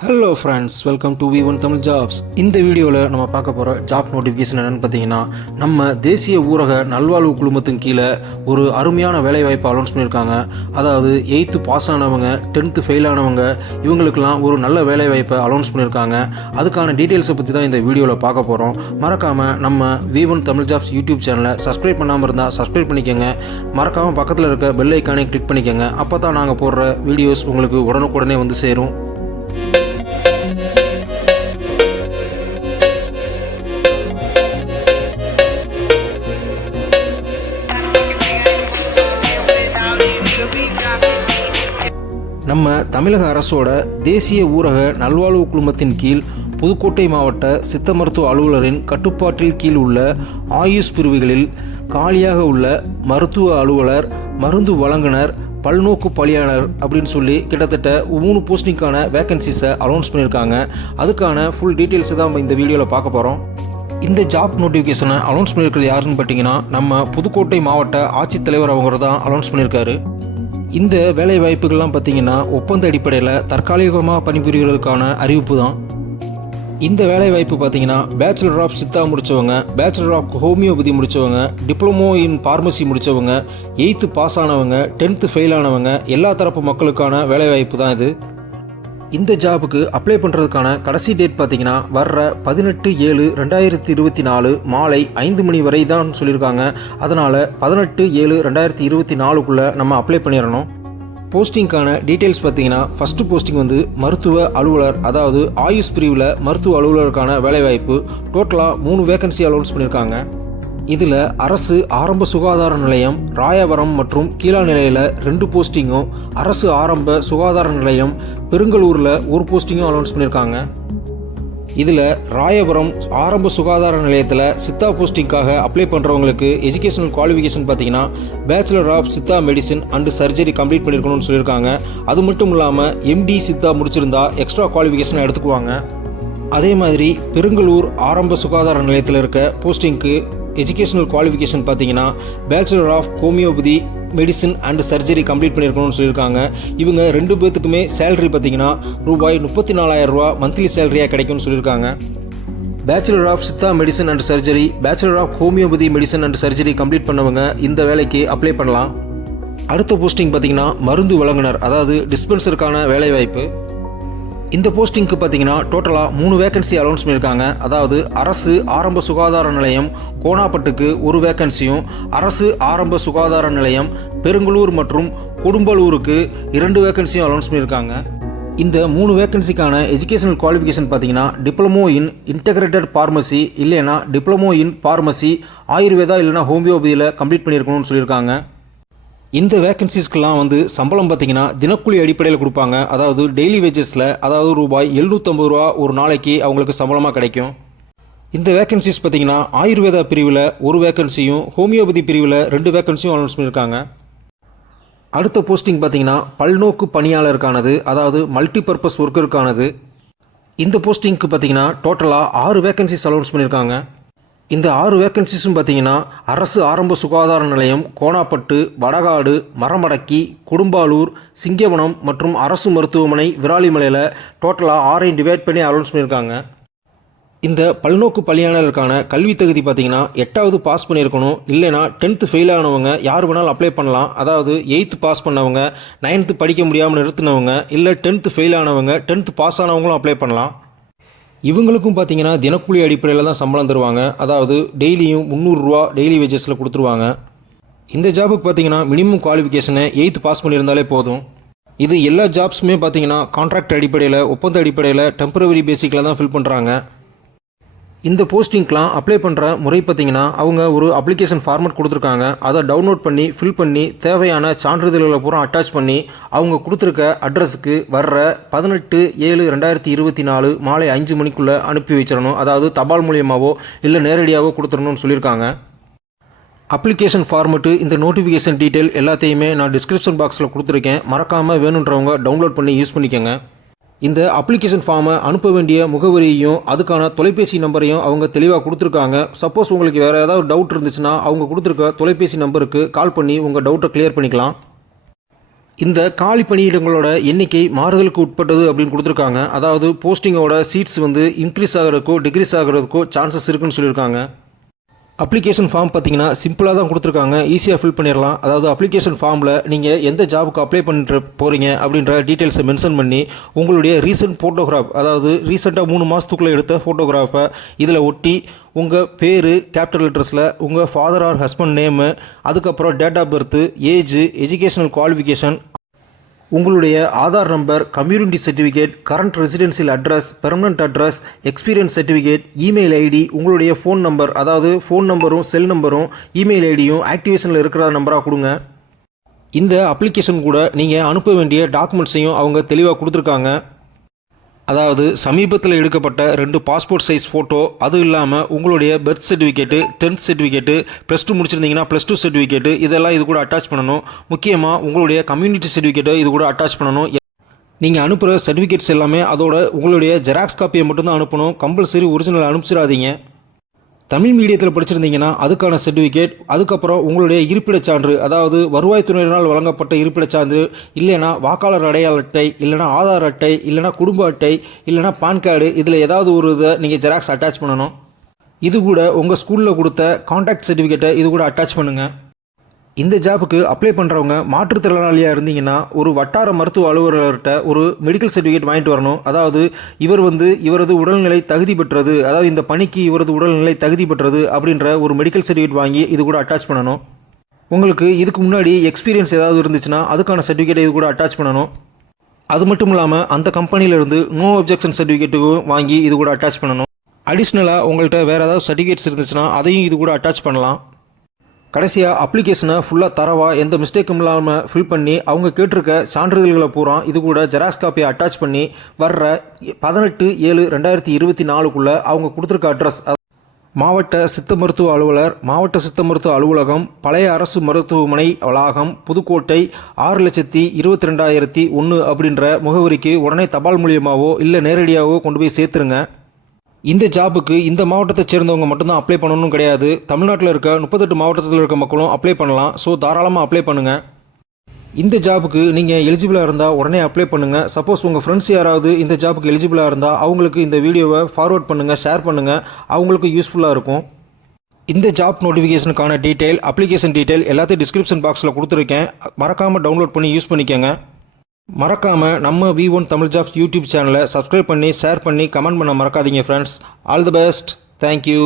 Hello friends welcome to V one Tamil jobs இந்த வீடியோவில் நம்ம பார்க்க போகிற ஜாப் நோட்டிஃபிகேஷன் என்னென்னு பார்த்தீங்கன்னா நம்ம தேசிய ஊரக நல்வாழ்வு குழுமத்தின் கீழே ஒரு அருமையான வேலைவாய்ப்பு அலௌன்ஸ் பண்ணியிருக்காங்க. அதாவது எயித்து பாஸ் ஆனவங்க டென்த்து ஃபெயில் ஆனவங்க இவங்களுக்கெல்லாம் ஒரு நல்ல வேலைவாய்ப்பை அலௌன்ஸ் பண்ணியிருக்காங்க. அதுக்கான டீட்டெயில்ஸை பற்றி தான் இந்த வீடியோவில் பார்க்க போகிறோம் மறக்காமல் நம்ம V one Tamil jobs YouTube சேனலை சப்ஸ்கிரைப் பண்ணாமல் இருந்தால் சப்ஸ்கிரைப் பண்ணிக்கோங்க. மறக்காமல் பக்கத்தில் இருக்க பெல் ஐக்கானே கிளிக் பண்ணிக்கோங்க. அப்போ தான் நாங்கள் போடுற வீடியோஸ் உங்களுக்கு உடனுக்குடனே வந்து சேரும். நம்ம தமிழக அரசோட தேசிய ஊரக நல்வாழ்வு குழுமத்தின் கீழ் புதுக்கோட்டை மாவட்ட சித்த மருத்துவ அலுவலரின் கட்டுப்பாட்டில் கீழ் உள்ள ஆயுஷ் பிரிவுகளில் காலியாக உள்ள மருத்துவ அலுவலர் மருந்து வழங்குனர் பல்நோக்கு பலியாளர் அப்படின்னு சொல்லி கிட்டத்தட்ட மூணு போஸ்டிங்கான வேகன்சிஸை அனௌன்ஸ் பண்ணியிருக்காங்க. அதுக்கான ஃபுல் டீட்டெயில்ஸை தான் நம்ம இந்த வீடியோவில் பார்க்க போகிறோம் இந்த ஜாப் நோட்டிஃபிகேஷனை அனௌன்ஸ் பண்ணியிருக்கிறது யாருன்னு பார்த்தீங்கன்னா நம்ம புதுக்கோட்டை மாவட்ட ஆட்சித்தலைவர் அவங்க தான் அனௌன்ஸ் பண்ணியிருக்காரு. இந்த வேலை வாய்ப்புகள்லாம் பார்த்தீங்கன்னா ஒப்பந்த அடிப்படையில் தற்காலிகமாக பணிபுரிவதற்கான அறிவிப்பு தான் இந்த வேலை வாய்ப்பு பார்த்தீங்கன்னா பேச்சுலர் ஆஃப் சித்தா முடித்தவங்க பேச்சுலர் ஆஃப் ஹோமியோபதி முடித்தவங்க டிப்ளமோ இன் ஃபார்மசி முடித்தவங்க எயித்து பாஸ் ஆனவங்க டென்த்து ஃபெயில் ஆனவங்க எல்லா தரப்பு மக்களுக்கான வேலை வாய்ப்பு தான் இது. இந்த ஜாபுக்கு அப்ளை பண்ணுறதுக்கான கடைசி டேட் பார்த்தீங்கன்னா வர்ற பதினெட்டு ஏழு ரெண்டாயிரத்தி இருபத்தி நாலு மாலை ஐந்து மணி வரை தான் சொல்லியிருக்காங்க. அதனால் பதினெட்டு ஏழு ரெண்டாயிரத்தி இருபத்தி நாலுக்குள்ளே நம்ம அப்ளை பண்ணிடணும். போஸ்டிங்க்கான டீட்டெயில்ஸ் பார்த்தீங்கன்னா ஃபஸ்ட்டு போஸ்டிங் வந்து மருத்துவ அலுவலர் அதாவது ஆயுஷ் பிரிவில் மருத்துவ அலுவலருக்கான வேலைவாய்ப்பு டோட்டலாக மூணு வேகன்சி அலௌன்ஸ் பண்ணியிருக்காங்க. இதில் அரசு ஆரம்ப சுகாதார நிலையம் ராயவரம் மற்றும் கீழா நிலையில் ரெண்டு போஸ்டிங்கும் அரசு ஆரம்ப சுகாதார நிலையம் பெருங்கலூரில் ஒரு போஸ்டிங்கும் அனௌன்ஸ் பண்ணியிருக்காங்க இதில் ராயபுரம் ஆரம்ப சுகாதார நிலையத்தில் சித்தா போஸ்டிங்காக அப்ளை பண்ணுறவங்களுக்கு எஜுகேஷனல் குவாலிஃபிகேஷன் பார்த்தீங்கன்னா bachelor of Siddha medicine and surgery complete பண்ணியிருக்கணும்னு சொல்லியிருக்காங்க. அது மட்டும் இல்லாமல் எம்டி சித்தா முடிச்சிருந்தா எக்ஸ்ட்ரா குவாலிஃபிகேஷன் எடுத்துக்குவாங்க. அதே மாதிரி பெருங்கலூர் ஆரம்ப சுகாதார நிலையத்தில் இருக்க போஸ்டிங்க்கு எஜுகேஷனல் குவாலிஃபிகேஷன் பார்த்தீங்கன்னா bachelor of homeopathy medicine and surgery complete பண்ணியிருக்கணும்னு சொல்லியிருக்காங்க. இவங்க ரெண்டு பேர்த்துக்குமே சேலரி பார்த்தீங்கன்னா ரூபாய் முப்பத்தி நாலாயிரம் ரூபா மந்த்லி சேலரியாக கிடைக்கும்னு சொல்லியிருக்காங்க. Bachelor of Siddha medicine and surgery bachelor of homeopathy medicine and surgery complete பண்ணவங்க இந்த வேலைக்கு அப்ளை பண்ணலாம். அடுத்த போஸ்டிங் பார்த்தீங்கன்னா மருந்து வழங்குனர் அதாவது டிஸ்பென்சருக்கான வேலைவாய்ப்பு. இந்த போஸ்டிங்க்கு பார்த்தீங்கன்னா டோட்டலாக மூணு வேகன்சி அலௌன்ஸ் பண்ணியிருக்காங்க. அதாவது அரசு ஆரம்ப சுகாதார நிலையம் கோனாப்பட்டுக்கு ஒரு வேகன்சியும் அரசு ஆரம்ப சுகாதார நிலையம் பெருங்கலூர் மற்றும் குடும்பலூருக்கு இரண்டு வேகன்சியும் அலௌன்ஸ் பண்ணியிருக்காங்க. இந்த மூணு வேகன்சிக்கான எஜுகேஷனல் குவாலிஃபிகேஷன் பார்த்தீங்கன்னா டிப்ளமோ இன் இன்டகிரேட்டட் ஃபார்மசி இல்லைனா டிப்ளமோ இன் ஃபார்மசி ஆயுர்வேதா இல்லைனா ஹோமியோபதியில் கம்ப்ளீட் பண்ணியிருக்கணும்னு சொல்லியிருக்காங்க. இந்த வேகன்சிஸ்க்கெலாம் வந்து சம்பளம் பார்த்தீங்கன்னா தினக்கூலி அடிப்படையில் கொடுப்பாங்க. அதாவது டெய்லி வேஜஸில் அதாவது ரூபாய் எழுநூற்றம்பது ரூபா ஒரு நாளைக்கு அவங்களுக்கு சம்பளமாக கிடைக்கும். இந்த வேகன்சிஸ் பார்த்தீங்கன்னா ஆயுர்வேதா பிரிவில் ஒரு வேகன்சியும் ஹோமியோபதி பிரிவில் ரெண்டு வேகன்சியும் அனௌன்ஸ் பண்ணியிருக்காங்க. அடுத்த போஸ்டிங் பார்த்தீங்கன்னா பல்நோக்கு பணியாளருக்கானது அதாவது மல்டிபர்பஸ் ஒர்க்கருக்கானது இந்த போஸ்டிங்க்கு பார்த்தீங்கன்னா டோட்டலாக ஆறு வேகன்சிஸ் அனௌன்ஸ் பண்ணியிருக்காங்க. இந்த ஆறு வேக்கன்சிஸும் பார்த்தீங்கன்னா அரசு ஆரம்ப சுகாதார நிலையம் கோணாப்பட்டு வடகாடு மரமடக்கி குடும்பாலூர் சிங்கவனம் மற்றும் அரசு மருத்துவமனை விராலிமலையில் டோட்டலாக ஆறையும் டிவைட் பண்ணி அலௌன்ஸ் பண்ணியிருக்காங்க. இந்த பல்நோக்கு பணியாளருக்கான கல்வி தகுதி பார்த்தீங்கன்னா எட்டாவது பாஸ் பண்ணியிருக்கணும். இல்லைனா டென்த்து ஃபெயில் ஆனவங்க யார் வேணாலும் அப்ளை பண்ணலாம். அதாவது எயித்து பாஸ் பண்ணவங்க நைன்த்து படிக்க முடியாமல் நிறுத்தினவங்க இல்லை டென்த்து ஃபெயில் ஆனவங்க டென்த்து பாஸ் ஆனவங்களும் அப்ளை பண்ணலாம். இவங்களுக்கும் பார்த்தீங்கன்னா தினக்கூலி அடிப்படையில் தான் சம்பளம் தருவாங்க. அதாவது டெய்லியும் முந்நூறுரூவா டெய்லி வேஜஸில் கொடுத்துருவாங்க. இந்த ஜாபுக்கு பார்த்தீங்கன்னா மினிமம் குவாலிஃபிகேஷனை எயித்து பாஸ் பண்ணியிருந்தாலே போதும். இது எல்லா ஜாப்ஸுமே பார்த்தீங்கன்னா கான்ட்ராக்ட் அடிப்படையில் ஒப்பந்த அடிப்படையில் டெம்பரவரி பேசிக்கில் தான் ஃபில் பண்ணுறாங்க இந்த போஸ்டிங்க்கெலாம் அப்ளை பண்ணுற முறை பார்த்தீங்கன்னா அவங்க ஒரு அப்ளிகேஷன் ஃபார்மட் கொடுத்துருக்காங்க. அதை டவுன்லோட் பண்ணி ஃபில் பண்ணி தேவையான சான்றிதழ்களை பூரா அட்டாச் பண்ணி அவங்க கொடுத்துருக்க அட்ரஸுக்கு வர்ற பதினெட்டு ஏழு ரெண்டாயிரத்தி இருபத்தி நாலு மாலை அஞ்சு மணிக்குள்ளே அனுப்பி வச்சிடணும். அதாவது தபால் மூலியமாகவோ இல்லை நேரடியாகவோ கொடுத்துடணும்னு சொல்லியிருக்காங்க. அப்ளிகேஷன் ஃபார்மெட்டு இந்த நோட்டிஃபிகேஷன் டீட்டெயில் எல்லாத்தையுமே நான் டிஸ்கிரிப்ஷன் பாக்ஸில் கொடுத்துருக்கேன். மறக்காமல் வேணுன்றவங்க டவுன்லோட் பண்ணி யூஸ் பண்ணிக்கோங்க. இந்த அப்ளிகேஷன் ஃபார்மை அனுப்ப வேண்டிய முகவரியையும் அதுக்கான தொலைபேசி நம்பரையும் அவங்க தெளிவாக கொடுத்துருக்காங்க. சப்போஸ் உங்களுக்கு வேறு ஏதாவது டவுட் இருந்துச்சுன்னா அவங்க கொடுத்துருக்க தொலைபேசி நம்பருக்கு கால் பண்ணி உங்கள் டவுட்டை கிளியர் பண்ணிக்கலாம். இந்த காலி பணியிடங்களோட எண்ணிக்கை மாறுதலுக்கு உட்பட்டது அப்படின்னு கொடுத்துருக்காங்க. அதாவது போஸ்டிங்கோட சீட்ஸ் வந்து இன்க்ரீஸ் ஆகிறதுக்கோ டிக்ரீஸ் ஆகிறதுக்கோ சான்சஸ் இருக்குன்னு சொல்லியிருக்காங்க. அப்ளிகேஷன் ஃபார்ம் பார்த்தீங்கன்னா சிம்பிளாக தான் கொடுத்துருக்காங்க. ஈஸியாக ஃபில் பண்ணிடலாம். அதாவது அப்ளிகேஷன் ஃபார்மில் நீங்கள் எந்த ஜாபுக்கு அப்ளை பண்ணிட்டு போகிறீங்க அப்படின்ற டீட்டெயில்ஸை மென்ஷன் பண்ணி உங்களுடைய ரீசன்ட் ஃபோட்டோகிராஃப் அதாவது ரீசெண்டாக மூணு மாதத்துக்குள்ளே எடுத்த ஃபோட்டோகிராஃபை இதில் ஒட்டி உங்கள் பேர் கேபிட்டல் லெட்டர்ஸில் உங்கள் ஃபாதர் ஆர் ஹஸ்பண்ட் நேமு அதுக்கப்புறம் date of birth age educational qualification உங்களுடைய Aadhaar number community certificate current residential address permanent address experience certificate email ID உங்களுடைய ஃபோன் நம்பர் அதாவது ஃபோன் நம்பரும் செல் நம்பரும் இமெயில் ஐடியும் ஆக்டிவேஷனில் இருக்கிற நம்பராக கொடுங்க. இந்த அப்ளிகேஷன் கூட நீங்கள் அனுப்ப வேண்டிய டாக்குமெண்ட்ஸையும் அவங்க தெளிவாக கொடுத்துருக்காங்க. அதாவது சமீபத்தில் எடுக்கப்பட்ட ரெண்டு பாஸ்போர்ட் சைஸ் ஃபோட்டோ அது இல்லாமல் உங்களுடைய birth certificate tenth certificate plus two முடிச்சிருந்தீங்கன்னா plus two certificate இதெல்லாம் இது கூட அட்டாச் பண்ணணும். முக்கியமாக உங்களுடைய கம்யூனிட்டி சர்டிஃபிகேட்டை இது கூட அட்டாச் பண்ணணும். நீங்கள் அனுப்புகிற சர்டிஃபிகேட்ஸ் எல்லாமே அதோட உங்களுடைய ஜெராக்ஸ் காப்பியை மட்டும்தான் அனுப்பணும். Compulsory original அனுப்பிச்சிடாதீங்க. தமிழ் மீடியத்தில் படிச்சிருந்தீங்கன்னா அதுக்கான சர்டிஃபிகேட் அதுக்கப்புறம் உங்களுடைய இருப்பிடச் சான்று அதாவது வருவாய்த்துறையினால் வழங்கப்பட்ட இருப்பிடச் சான்று இல்லைனா வாக்காளர் அடையாள அட்டை இல்லைனா ஆதார் அட்டை இல்லைனா குடும்ப அட்டை இல்லைனா பான் கார்டு இதில் ஏதாவது ஒரு இதை நீங்கள் ஜெராக்ஸ் அட்டாச் பண்ணணும். இது கூட உங்கள் ஸ்கூலில் கொடுத்த காண்டாக்ட் சர்டிஃபிகேட்டை இது கூட அட்டாச் பண்ணுங்கள் இந்த ஜாபுக்கு அப்ளை பண்ணுறவங்க மாற்றுத்திறனாளியாக இருந்தீங்கன்னா ஒரு வட்டார மருத்துவ அலுவலர்கிட்ட ஒரு மெடிக்கல் சர்டிஃபிகேட் வாங்கிட்டு வரணும். அதாவது இவர் வந்து இவரது உடல்நிலை தகுதி பெற்றது அதாவது இந்த பணிக்கு இவரது உடல்நிலை தகுதி பெற்றது அப்படின்ற ஒரு மெடிக்கல் சர்டிஃபிகேட் வாங்கி இது கூட அட்டாச் பண்ணணும். உங்களுக்கு இதுக்கு முன்னாடி எக்ஸ்பீரியன்ஸ் ஏதாவது இருந்துச்சுன்னா அதுக்கான சர்டிஃபிகேட் இது கூட அட்டாச் பண்ணணும். அது மட்டும் இல்லாமல் அந்த கம்பெனியிலேருந்து நோ அப்ஜெக்ஷன் சர்டிஃபிகேட்டுக்கும் வாங்கி இது கூட அட்டாச் பண்ணணும். அடிஷ்னலாக உங்கள்கிட்ட வேறு ஏதாவது சர்டிஃபிகேட்ஸ் இருந்துச்சுன்னா அதையும் இது கூட அட்டாச் பண்ணலாம். கடைசியாக அப்ளிகேஷனை ஃபுல்லாக தரவாக எந்த மிஸ்டேக்கும் இல்லாமல் ஃபில் பண்ணி அவங்க கேட்டிருக்க சான்றிதழ்களை பூரா இது கூட ஜெராக்ஸ் காப்பியை அட்டாச் பண்ணி வர்ற பதினெட்டு ஏழு ரெண்டாயிரத்தி இருபத்தி நாலுக்குள்ளே அவங்க கொடுத்துருக்க அட்ரஸ் மாவட்ட சித்த மருத்துவ அலுவலர் மாவட்ட சித்த மருத்துவ அலுவலகம் பழைய அரசு மருத்துவமனை வளாகம் புதுக்கோட்டை ஆறு லட்சத்தி இருபத்தி ரெண்டாயிரத்தி ஒன்று அப்படின்ற முகவரிக்கு உடனே தபால் மூலியமாகவோ இல்லை நேரடியாகவோ கொண்டு போய் சேர்த்துருங்க. இந்த ஜாபுக்கு இந்த மாவட்டத்தை சேர்ந்தவங்க மட்டும்தான் அப்ளை பண்ணணும் கிடையாது. தமிழ்நாட்டில் இருக்க முப்பத்தெட்டு மாவட்டத்தில் இருக்க மக்களும் அப்ளை பண்ணலாம். ஸோ தாராளமாக அப்ளை பண்ணுங்கள் இந்த ஜாபுக்கு நீங்கள் எலிஜிபிளாக இருந்தால் உடனே அப்ளை பண்ணுங்கள் சப்போஸ் உங்கள் ஃப்ரெண்ட்ஸ் யாராவது இந்த ஜாபுக்கு எலிஜிபிளாக இருந்தால் அவங்களுக்கு இந்த வீடியோவை ஃபார்வர்ட் பண்ணுங்கள் ஷேர் பண்ணுங்கள் அவங்களுக்கு யூஸ்ஃபுல்லாக இருக்கும். இந்த ஜாப் நோட்டிஃபிகேஷனுக்கான டீட்டெயில் அப்ளிகேஷன் டீட்டெயில் எல்லாத்தையும் டிஸ்கிரிப்ஷன் பாக்ஸில் கொடுத்துருக்கேன். மறக்காமல் டவுன்லோட் பண்ணி யூஸ் பண்ணிக்கோங்க. மறக்காமல் நம்ம V one Tamil jobs YouTube சேனலை சப்ஸ்கிரைப் பண்ணி ஷேர் பண்ணி கமெண்ட் பண்ண மறக்காதீங்க friends all the best thank you